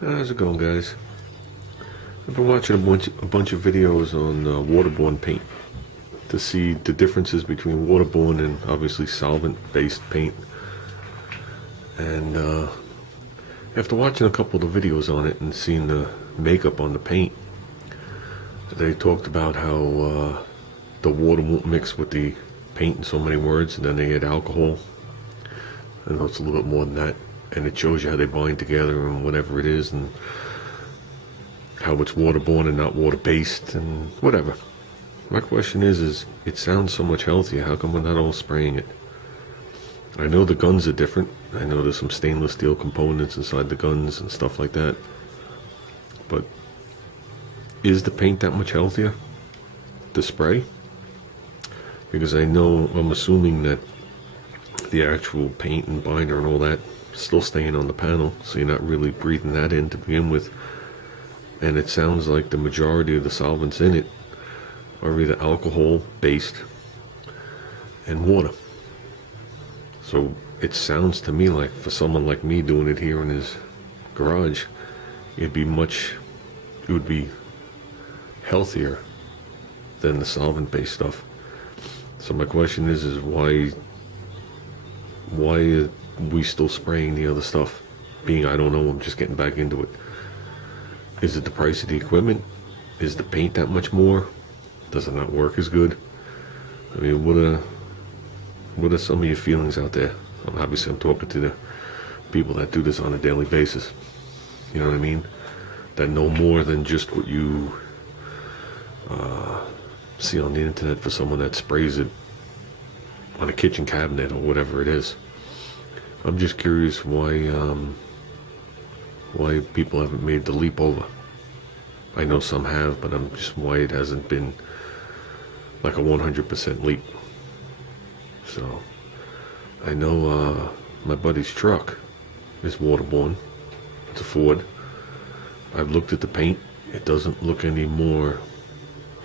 How's it going, guys? I've been watching a bunch of videos on waterborne paint to see the differences between waterborne and obviously solvent-based paint. And after watching a couple of the videos on it and seeing the makeup on the paint, they talked about how the water won't mix with the paint in so many words, and then they add alcohol. I know it's a little bit more than that, and it shows you how they bind together and whatever it is, and how it's waterborne and not water-based and whatever. My question is it sounds so much healthier. How come we're not all spraying it? I know the guns are different. I know there's some stainless steel components inside the guns and stuff like that. But is the paint that much healthier to spray? Because I'm assuming that the actual paint and binder and all that is still staying on the panel, so you're not really breathing that in to begin with. And it sounds like the majority of the solvents in it are either alcohol based and water. So it sounds to me like for someone like me doing it here in his garage, it would be healthier than the solvent based stuff. So my question is why are we still spraying the other stuff? Being I don't know, I'm just getting back into it. Is it the price of the equipment? Is the paint that much more? Does it not work as good? I mean, what are some of your feelings out there? Obviously, I'm talking to the people that do this on a daily basis. You know what I mean? That know more than just what you see on the internet for someone that sprays it on a kitchen cabinet or whatever it is. I'm just curious why people haven't made the leap over. I know some have, but I'm just why it hasn't been like a 100% leap. So I know my buddy's truck is waterborne. It's a Ford. I've looked at the paint. It doesn't look any more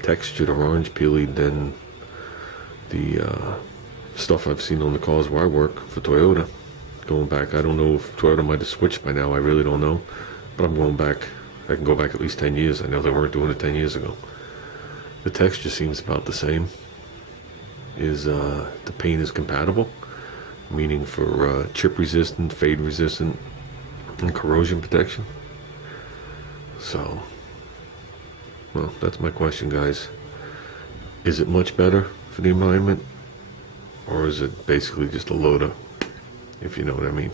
textured or orange peely than the stuff I've seen on the cars where I work for Toyota. Going back, I don't know if Toyota might have switched by now, I really don't know, but I'm going back, I can go back at least 10 years. I know they weren't doing it 10 years ago. The texture seems about the same. The paint is compatible, meaning for chip resistant, fade resistant, and corrosion protection. So, well, that's my question, guys. Is it much better for the environment, or is it basically just a loader? If you know what I mean.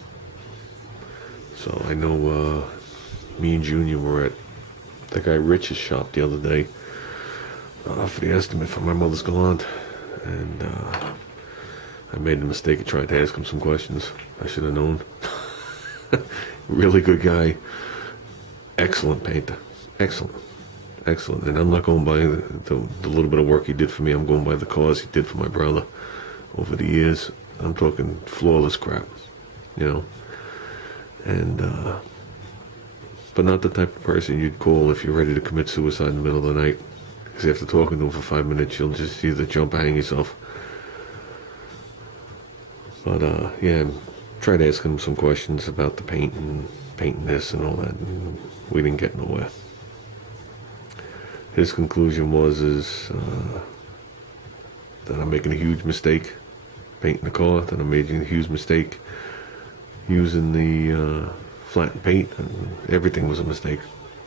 So I know me and Junior were at the guy Rich's shop the other day for the estimate for my mother's gallant, and I made the mistake of trying to ask him some questions. I should have known. Really good guy, excellent painter, excellent. And I'm not going by the little bit of work he did for me. I'm going by the cause he did for my brother over the years. I'm talking flawless crap, you know, and but not the type of person you'd call if you're ready to commit suicide in the middle of the night, because after talking to him for 5 minutes you'll just either jump or hang yourself. But yeah, tried asking him some questions about the paint and painting this and all that, and we didn't get nowhere. His conclusion was that I'm making a huge mistake painting the car, that I'm making a huge mistake using the flat paint, and everything was a mistake.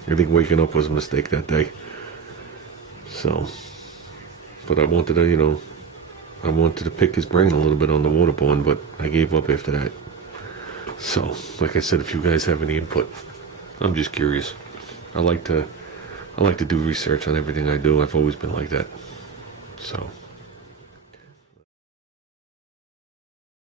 Everything waking up was a mistake that day. So, but I wanted to pick his brain a little bit on the waterborne, but I gave up after that. So, like I said, if you guys have any input, I'm just curious. I like to do research on everything I do. I've always been like that. So